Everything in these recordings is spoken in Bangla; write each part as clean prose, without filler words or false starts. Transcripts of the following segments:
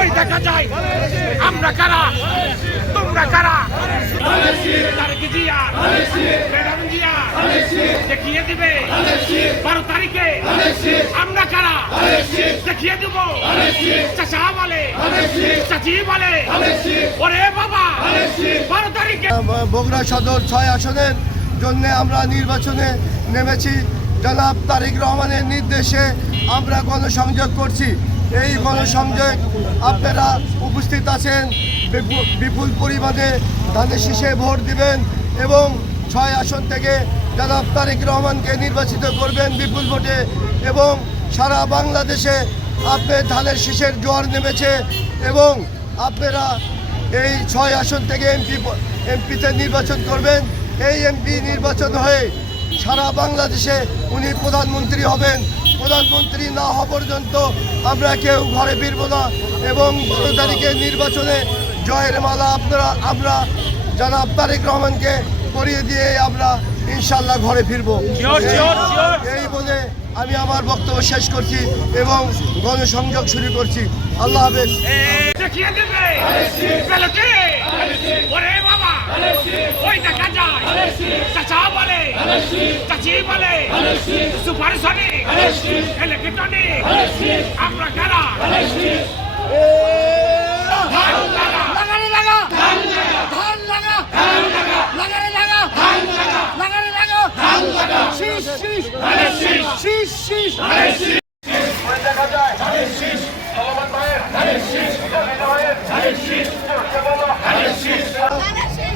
ওই দেখা যায় আমরা কারা, তোমরা কারা। তারেক জিয়া, ম্যাডাম জিয়া দেখিয়ে দিবে 12 তারিখে আমরা কারা, দেখিয়ে দিব। চাচা বলে, চাচি বলে, ওরে বাবা 12 তারিখে। বগুড়া সদর 6 আসনের জন্য আমরা নির্বাচনে নেমেছি। জনাব তারেক রহমানের নির্দেশে আমরা গণসংযোগ করছি। এই গণসংযোগ আপনারা উপস্থিত আছেন, বিপুল পরিমাণে ধানের শীষে ভোট দিবেন এবং 6 আসন থেকে জনাব তারেক রহমানকে নির্বাচিত করবেন বিপুল ভোটে। এবং সারা বাংলাদেশে আপনার ধানের শীষের জোয়ার নেমেছে এবং আপনারা এই 6 আসন থেকে এমপিতে নির্বাচন করবেন। এই এমপি নির্বাচন হয়ে সারা বাংলাদেশে উনি প্রধানমন্ত্রী হবেন। প্রধানমন্ত্রী না হওয়া পর্যন্ত আমরা কেউ ঘরে ফিরব না এবং 12 তারিখের নির্বাচনে জয়ের মালা আমরা জনাব তারেক রহমানকে পরিয়ে দিয়ে আমরা ইনশাল্লাহ ঘরে ফিরব। এই বলে আমি আমার বক্তব্য শেষ করছি এবং গণসংযোগ শুরু করছি। আল্লাহ হাফেজ। ওই দেখা যায় চাচা বলে, চাচি বলে, সুপারসনিক, ইলেকট্রনিক, আমরা কারা।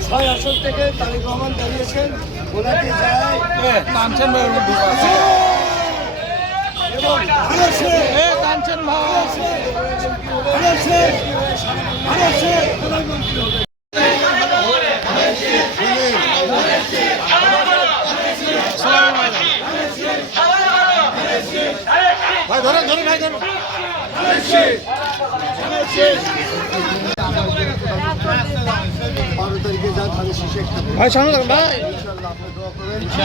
ছয় আসন থেকে তারেক রহমান দাঁড়িয়েছেন, ওনাকে যায় কাঞ্চন ভাই কাঞ্চন ভাই ধরেন ধরেন ভাই ধরেন ভাই সামনে থাকুন ভাই। আচ্ছা